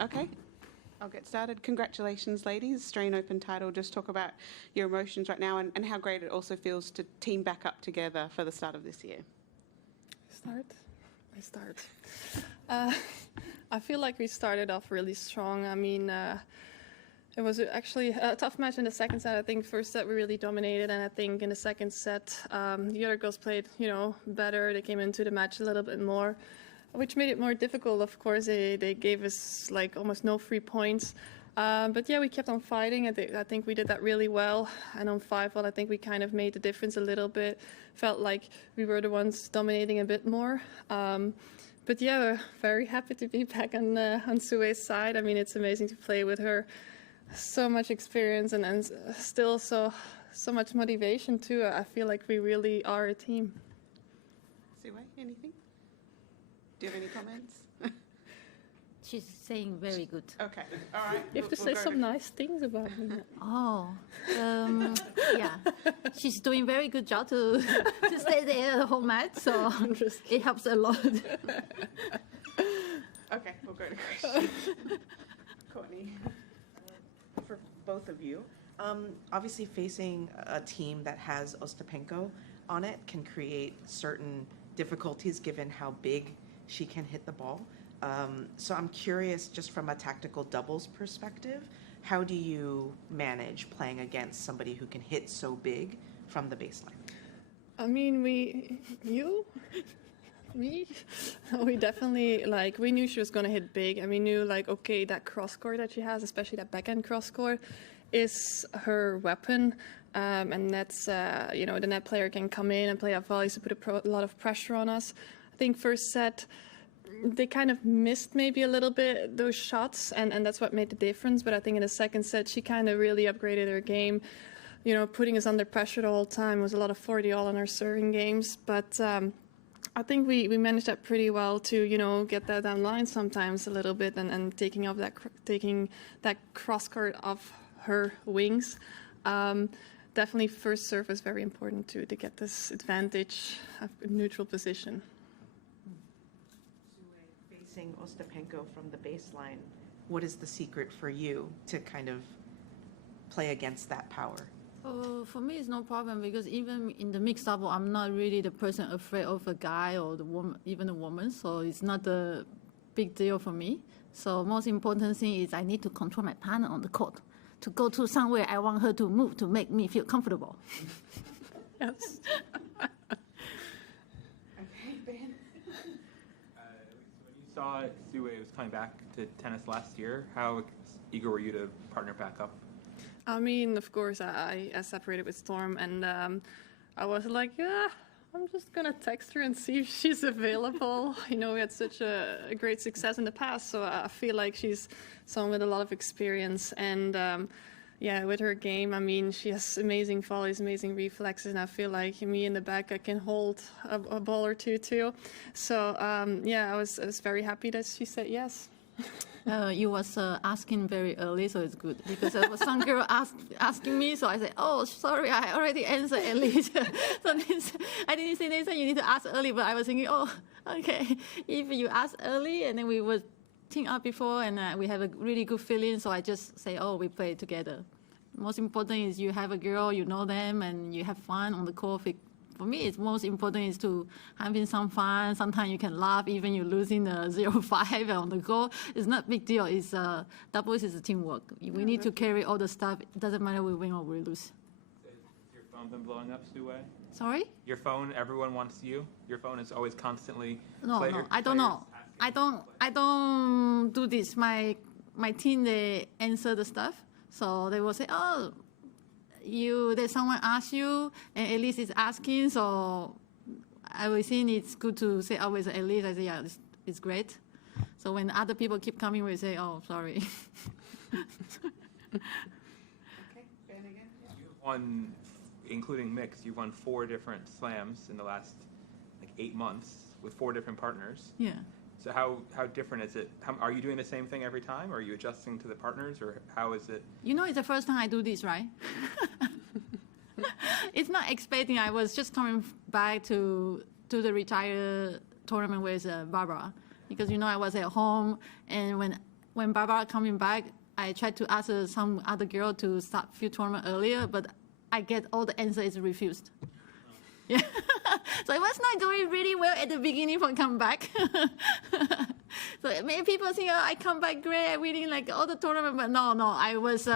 Okay, I'll get started. Congratulations, ladies. Australian Open title. Just talk about your emotions right now and how great it also feels to team back up together for the start of this year. I start. I feel like we started off really strong. I mean, it was actually a tough match in the second set. I think first set we really dominated, and I think in the second set the other girls played, better. They came into the match a little bit more, which made it more difficult. Of course, they gave us like almost no free points. But yeah, we kept on fighting. I think we did that really well. And on 5-1, I think we kind of made the difference a little bit. Felt like we were the ones dominating a bit more. But yeah, we're very happy to be back on Su-wei's side. I mean, it's amazing to play with her. So much experience and still so much motivation too. I feel like we really are a team. Su-wei, anything? Do you have any comments? She's saying very good. Okay, all right. You have to say some nice things about me. Oh, yeah. She's doing very good job to stay there the whole match, so it helps a lot. Okay, we'll go to Christian. Courtney. For both of you, obviously facing a team that has Ostapenko on it can create certain difficulties given how big she can hit the ball. So I'm curious, just from a tactical doubles perspective, how do you manage playing against somebody who can hit so big from the baseline? I mean, we definitely, we knew she was going to hit big, and we knew, okay, that cross court that she has, especially that backhand cross court, is her weapon. And that's, the net player can come in and play up volleys to put a lot of pressure on us. I think first set, they kind of missed maybe a little bit those shots, and that's what made the difference. But I think in the second set, she kind of really upgraded her game, putting us under pressure the whole time. It was a lot of 40-all in our serving games. But I think we managed that pretty well to, get that down line sometimes a little bit and taking that cross court off her wings. Definitely first serve was very important to get this advantage of neutral position. Facing Ostapenko from the baseline, what is the secret for you to kind of play against that power? For me, it's no problem because even in the mixed double, I'm not really the person afraid of a guy or the woman, even a woman. So it's not a big deal for me. So most important thing is I need to control my partner on the court to go to somewhere I want her to move to make me feel comfortable. Yes. Okay, Ben. When you saw Su-wei was coming back to tennis last year, how eager were you to partner back up? I mean, of course, I separated with Storm, and I was like, I'm just going to text her and see if she's available. We had such a great success in the past, so I feel like she's someone with a lot of experience. And, with her game, I mean, she has amazing volleys, amazing reflexes, and I feel like me in the back, I can hold a ball or two, too. So, I was very happy that she said yes. You was asking very early, so it's good because there was some girl asking me, so I said, "Oh, sorry, I already answered Elise." So I didn't say they said you need to ask early, but I was thinking, "Oh, okay, if you ask early, and then we would team up before, and we have a really good feeling." So I just say, "Oh, we play together." Most important is you have a girl, you know them, and you have fun on the court. For me, it's most important is to having some fun. Sometimes you can laugh, even you're losing 0-5 on the goal. It's not a big deal. It's doubles is a teamwork. We need to carry all the stuff. It doesn't matter we win or we lose. Has your phone been blowing up, Su-wei? Sorry? Your phone, everyone wants you? Your phone is always constantly... No, I don't know. I don't do this. My team, they answer the stuff. So they will say, oh, there's someone ask you, and Elise is asking, so I will think it's good to say always Elise. I say, yeah, it's great. So when other people keep coming, we say, oh, sorry. Okay, Ben again. You've won, including mixed, you've won 4 different slams in the last 8 months with 4 different partners. Yeah. So how different is it? Are you doing the same thing every time? Or are you adjusting to the partners, or how is it? It's the first time I do this, right? It's not expecting. I was just coming back to the retire tournament with Barbara because I was at home, and when when Barbara coming back, I tried to ask some other girl to start few tournament earlier, but I get all the answers refused. Yeah, so it was not going really well at the beginning for comeback. So many people think, oh, I come back great, winning like all the tournament, but no, I was.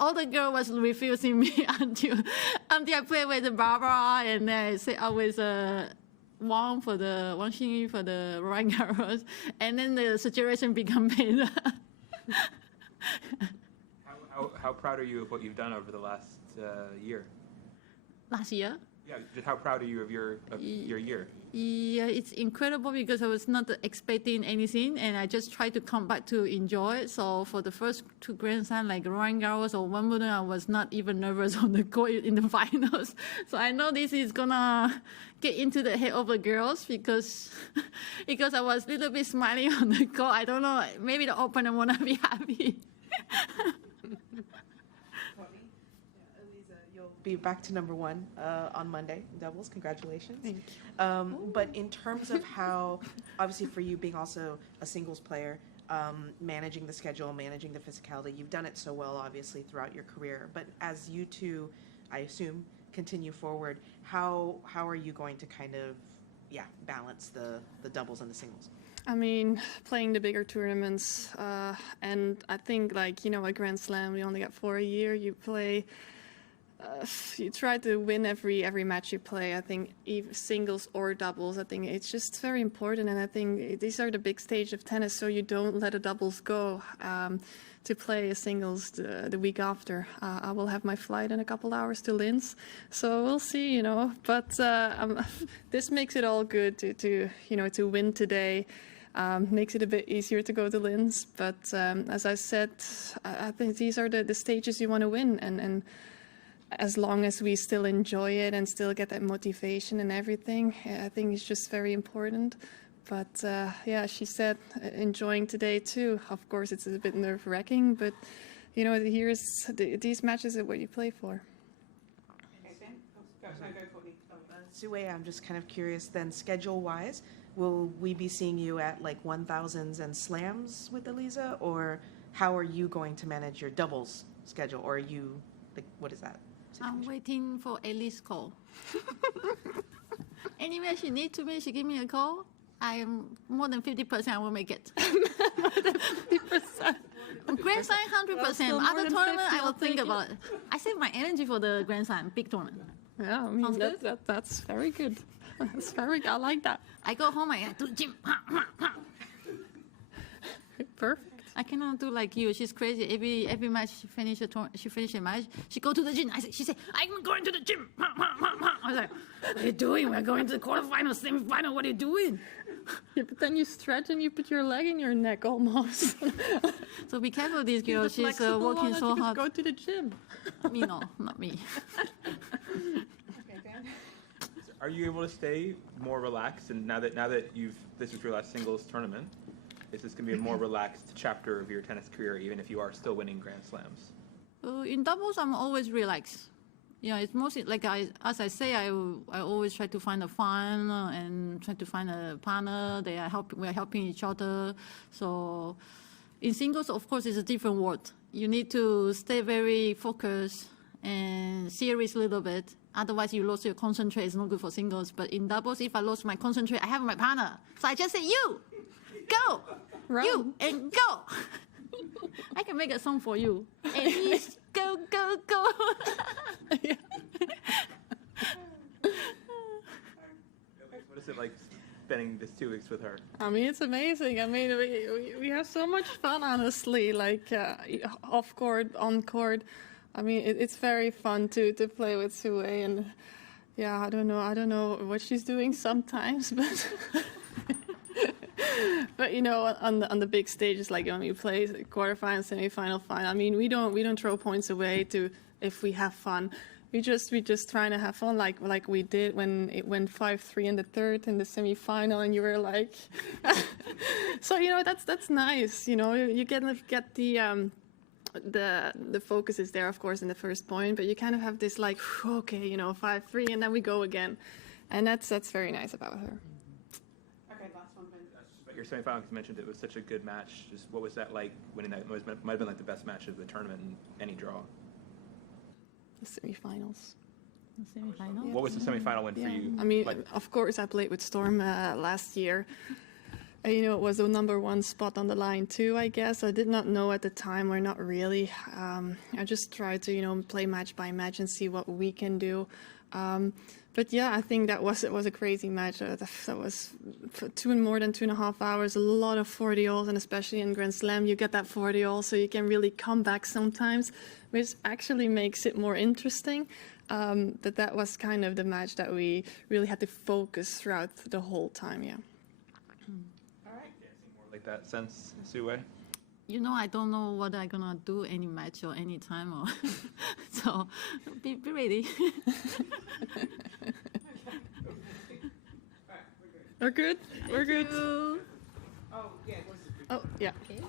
All the girl was refusing me until I played with Barbara, and I say I was Wang Xingyu for the Roland Garros, and then the situation become better. How proud are you of what you've done over the last year? Last year? Yeah, just how proud are you of your year? Yeah, it's incredible because I was not expecting anything, and I just tried to come back to enjoy it. So for the first two Grand Slam, like Roland Garros or Wimbledon, I was not even nervous on the court in the finals. So I know this is gonna get into the head of the girls because I was a little bit smiling on the court. I don't know, maybe the opponent wanna be happy. Be back to number one on Monday in doubles. Congratulations. Thank you. But in terms of how, obviously for you being also a singles player, managing the schedule, managing the physicality, you've done it so well, obviously, throughout your career. But as you two, I assume, continue forward, how are you going to kind of, balance the doubles and the singles? I mean, playing the bigger tournaments, and I think, like, a Grand Slam, we only got 4 a year. You play... you try to win every match you play. I think either singles or doubles. I think it's just very important, and I think these are the big stage of tennis, so you don't let the doubles go to play a singles the week after. I will have my flight in a couple hours to Linz, so we'll see, But this makes it all good to win today. Makes it a bit easier to go to Linz, but as I said, I think these are the stages you want to win, and as long as we still enjoy it and still get that motivation and everything, I think it's just very important. But she said enjoying today too. Of course, it's a bit nerve-wracking, but these matches are what you play for. Su-wei, I'm just kind of curious then, schedule-wise, will we be seeing you at like 1000s and slams with Elise, or how are you going to manage your doubles schedule, or are you, like, what is that? I'm waiting for Elise call. Anyway, she needs to me, she give me a call. I am more than 50%, I will make it. More than 50%. Grand Slam, 100%. Other tournament, I will think about it. I save my energy for the Grand Slam, big tournament. Yeah, I mean, that's very good. That's very good. I like that. I go home, I do gym. Perfect. I cannot do like you. She's crazy. Every match she finish a match. She go to the gym. She say, I'm going to the gym. I was like, what are you doing? We're going to the quarterfinals, semifinal. What are you doing? Yeah, but then you stretch and you put your leg in your neck almost. So be careful, this girl. She's working so hard. Go to the gym. Me, no, not me. Are you able to stay more relaxed? And now that this is your last singles tournament, is this going to be a more relaxed chapter of your tennis career, even if you are still winning Grand Slams? In doubles, I'm always relaxed. Yeah, it's mostly like as I say, I always try to find a fun and try to find a partner. We're helping each other. So in singles, of course, it's a different world. You need to stay very focused and serious a little bit. Otherwise, you lose your concentration. It's not good for singles. But in doubles, if I lose my concentration, I have my partner. So I just say, you, go. Run. You, and go. I can make a song for you. Elise, go, go, go. Yeah. What is it like spending this 2 weeks with her? I mean, it's amazing. I mean, we have so much fun, honestly, like off court, on court. I mean, it's very fun to play with Su-wei, and yeah, I don't know what she's doing sometimes, but but on the big stages, like when we play quarterfinal, semifinal, final. I mean, we don't throw points away if we have fun. We just trying to have fun, like we did when it went 5-3 in the third in the semifinal, and you were like, so that's nice. You get the focus is there, of course, in the first point, but you kind of have this like, okay, 5-3, and then we go again, and that's very nice about her. Okay, last one, Ben. your semifinal, because you mentioned it was such a good match. Just what was that like winning that? Might have been like the best match of the tournament in any draw. The semifinals. Semi-final. What was the semifinal win for you? I mean, like? of course, I played with Storm last year. And, you know, it was the number one spot on the line too, I guess. I did not know at the time, or not really. I just tried to, you know, play match by match and see what we can do. But yeah, I think it was a crazy match. That was for more than 2.5 hours, a lot of 40-alls, and especially in Grand Slam, you get that 40-all, so you can really come back sometimes, which actually makes it more interesting. But that was kind of the match that we really had to focus throughout the whole time, yeah. All right. Dancing more like that since Su-wei? You know, I don't know what I'm gonna do any match or any time, or so be ready. We're good. We're good. Oh, yeah. Oh, yeah. Okay.